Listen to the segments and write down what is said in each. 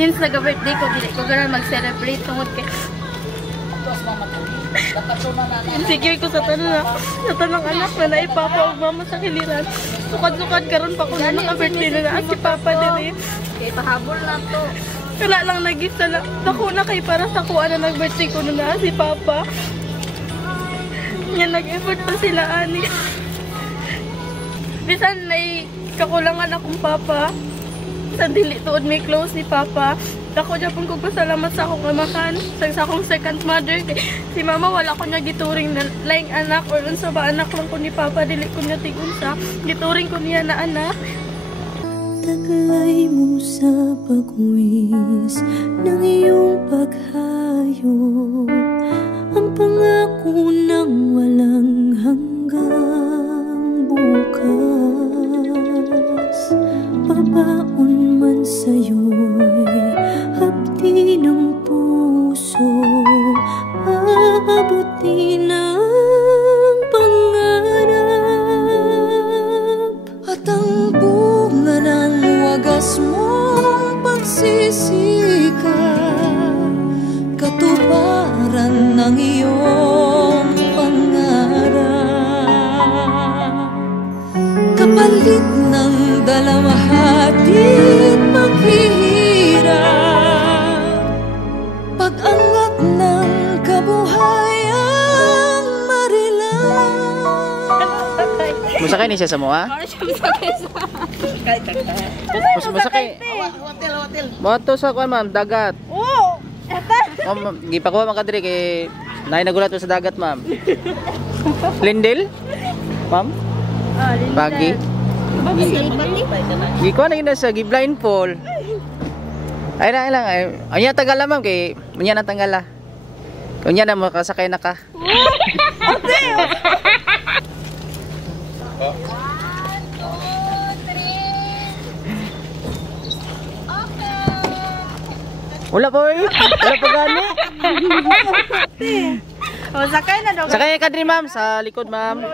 Since nag-birthday ko, dili ko gano'n mag-celebrate tungod kay insecure ko sa tanang anak na naipapa o mama sa kiliran. Sukad-sukad karon pa ko na naka-birthday na si Papa din eh. Kaya pahabol na to. Wala lang nag-isa na. Dako na kay para sa kuha na nag-birthday ko na si Papa. Yan, nag-effort pa sila, ani. Bisan na kakulangan akong Papa. Sa dili tuod may close ni Papa. Dako dyan pong kagpasalamat sa akong amakan, sa akong second mother. Si Mama wala ko niya gituring na laing anak or unsa ba anak lang ko ni Papa, dili ko niya tigunsa. Gituring ko niya na anak. Taglay mo sa pagwis ng iyong paghayo, ang pangako ng walang hanggang bukas. Babaon man sa'yo'y hapdi ng puso, aabuti ng pangarap. At ang bunga ng wagas mong pagsisikap, katuparan ng iyong pangarap. Kapalit ng dalawahati't paghihirap, pag-angat ng kabuhayang marilang. Musakay ni siya sa mga? Musakay. Hotel. Moto sa kuan ma'am, dagat. Oo! Ma'am, gipakuha man kadiri kay nay nagulat sa dagat ma'am. Lindel? Ma'am? Pagi. Gikuha na yun na sa blindfold. Ay lang. Anya tagala ma'am kay munya na tagala. Kunya na makasakay na ka. Wala po eh. Wala pa gani. O, sakay na daw. Sakay ka din ma'am sa likod ma'am.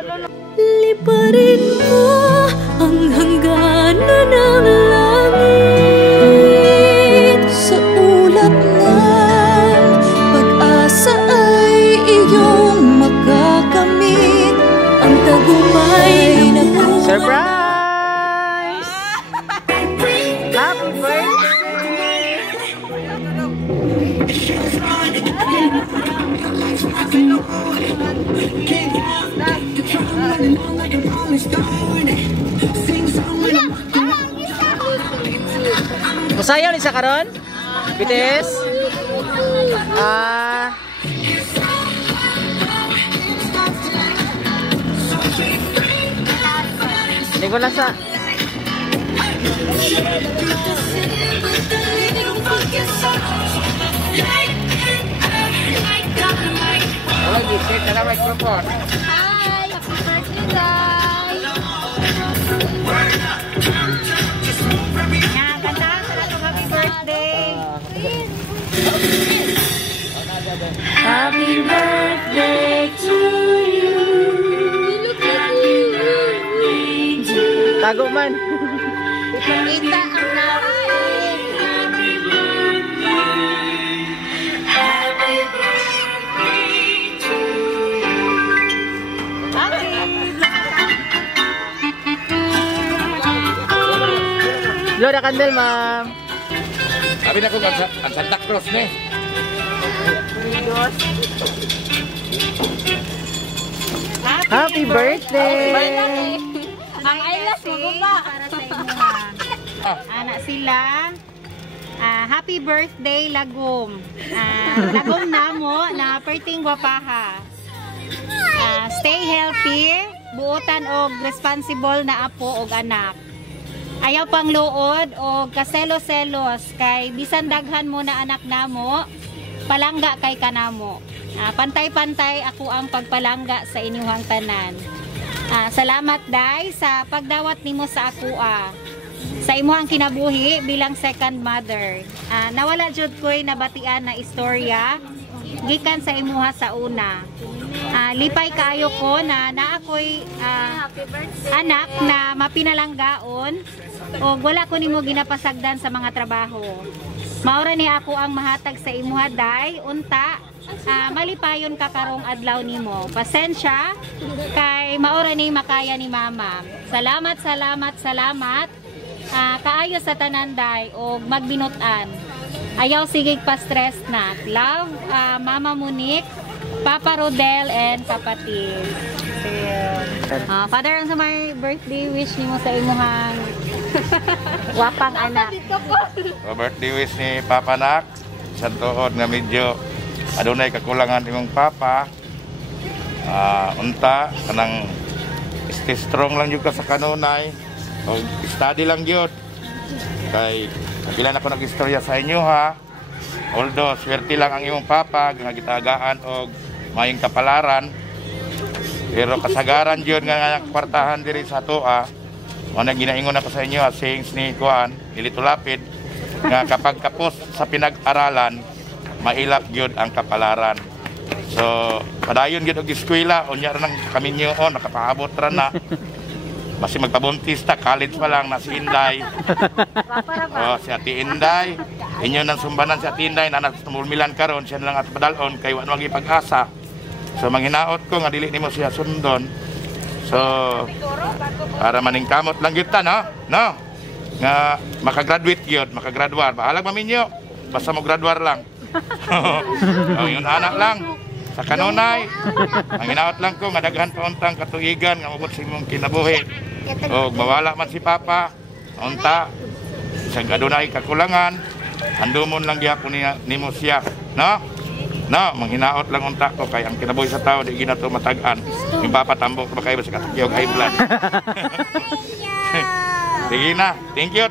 Liparin mo ang hangganan ng langit. Sa ulap ng pag-asa ay iyong makakamit. Ang tagumpay na buhay. Surprise! Happy birthday! Musayaw ni sa karon? BTS? Hindi ko lasa. Lagi, set na microphone. Hi! Happy birthday, guys! Yan, ganda sa nato happy birthday! Happy birthday to you. Tago man. Kita ang natin! Blow the candle, ma'am. Sabi na ko ang Santa Cruz ne. Happy birthday! Ang eyelash maguga! Para sa inyo anak sila. Happy birthday, Lagom. Lagom namo na perting wapaha. Stay healthy, buotan og responsible na apo og anak. Ayaw pang luod o kaselo-selos kay bisan daghan mo na anak namo, palangga kay kanamo. Pantay-pantay ako ang pagpalangga sa inyong tanan. Salamat day sa pagdawat nimo sa akoa. Sa imuhang kinabuhi bilang second mother. Nawala jud ko'y nabatian na istorya gikan sa imuha sa una. Lipay kaayo ko na naakoy anak na mapinalanggaon o wala ko nimo ginapasagdan sa mga trabaho. Maura ni ako ang mahatag sa imuha day unta malipayon ka karong adlaw nimo. Pasensya kay maura ni makaya ni mama. Salamat. Kaayo sa tanan day o magbinutan. Ayaw sigig pa stress na. Love, Mama Monique, Papa Rodel, and Papa Tis. Father, ang sa may birthday wish nimo sa imuhang wapang anak. Birthday wish ni Papa Nak. Sa tuod nga medyo adunay kakulangan imong papa. Unta kanang stay strong lang jud ka sa kanunay. O study lang jud. Kay kapilan ako nag-istorya sa inyo ha. Although swerte lang ang imong papa nga gitagaan og mayong kapalaran. Pero kasagaran jud nga kwartahan diri sa toa. Mo na ginaingon ako sa inyo sayings ni Kuan, Lilito Lapid nga kapag kapos sa pinag-aralan, mailap jud ang kapalaran. So, padayon gid og eskwela, unya ra nang kaminyoon, nakapaabot ra na. Basi magpabuntis ta, college pa lang na si Inday. Si Ate Inday. Inyo nang sumbanan si Ate Inday na tumulmilan karon, siya na lang at padalon kay wa magi pag-asa. So manghinaot ko nga dili nimo siya sundon. So para maningkamot lang gyud ta no? No. Nga makagraduate gyud, makagradwar. Bahalag maminyo. Basta mo graduar lang. Yun anak lang. Sa kanunay, manghinaot lang ko nga daghan pa untang katuigan nga mabot sa imong kinabuhi. O mawala man si Papa, unta isang adunay kakulangan, handumon lang gyapon nimo siya, no? No, manghinaot lang unta ko kay ang kinabuhi sa tao di ginato matag-an. Yung Papa tambok ba kayo sa katugyog high blood. Sige na. Thank you.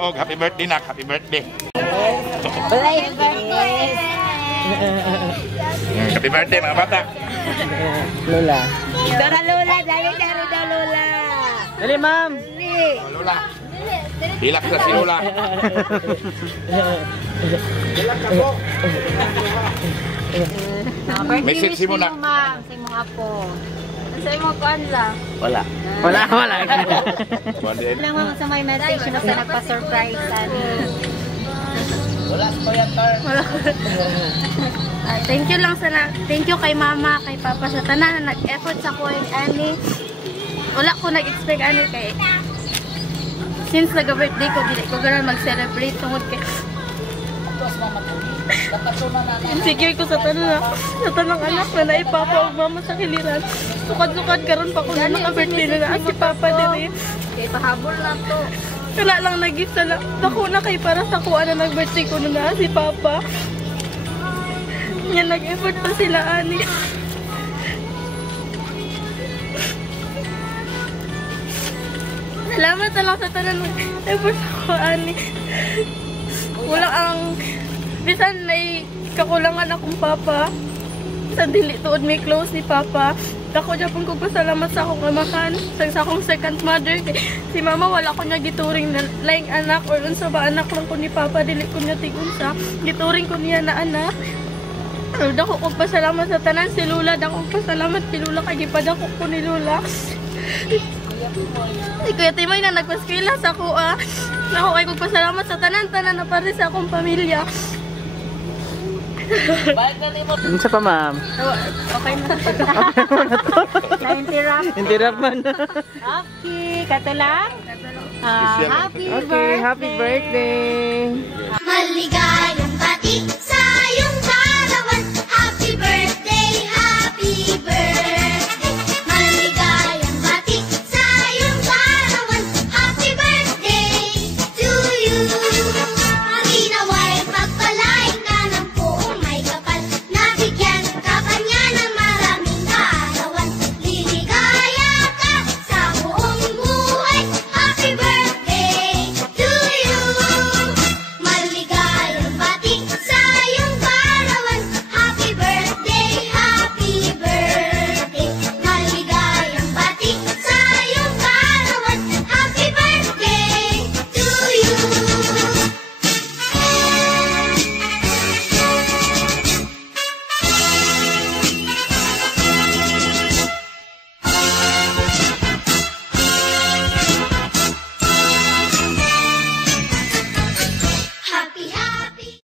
Og happy birthday nak, happy birthday. Happy birthday mga bata. Lola. Dara Lola, dali Lola. Dali, ma'am. Lola. Hilak sa si Lola. Hilak ka po. Message mo na. Sa imong apo. Sa imong kanla. Wala. Lang mo sa may message na sa nagpa-surprise Thank you lang thank you kay mama, kay papa sa tanan na nag-effort sa ko ani. Wala ko nag-expect ani kay since nag-birthday ko dili ko ganahan mag-celebrate tungod kay insecure ko sa tanang anak na naipapa og mama sa kiliran. Sukad-sukad karon pa ko na naka-birthday na si papa dili. Kay pahabol na to. Kala lang nag-gift na ako na kay para sa kuha na nag-birthday ko na si papa. Yan, nag-effort pa sila, ani. Salamat na lang sa tanan nag-effort ako, ani. Wala ang bisan na kakulangan akong papa. Sa dili tuod may close ni papa. Ako dyan pong kagpasalamat sa akong amakan, sa akong second mother. Si mama wala ko niya gituring na laing anak or unsa ba anak lang ko ni papa, dili ko niya tigunsa. Gituring ko niya na anak. Dako ko pasalamat sa tanan si Lola, dako ko pasalamat kay Lola kay gipadako ko ni Lola. Si Kuya Timoy na nagpaskwela sa ako Ako kay kong pasalamat sa tanan na pare sa akong pamilya. Ano sa pa, ma'am? Okay na. Interrupt man. Okay, kato lang. Happy birthday. Maligayang bati sa iyong karawan. Happy birthday, happy birthday. Maligayang bati sa iyong karawan. Happy birthday to you. Ang inaway pagpalain ka ng buong may kapal. Nabigyan ka pa niya ng maraming kaarawan. Liligaya ka sa buong buhay. Happy birthday to you. Maligayang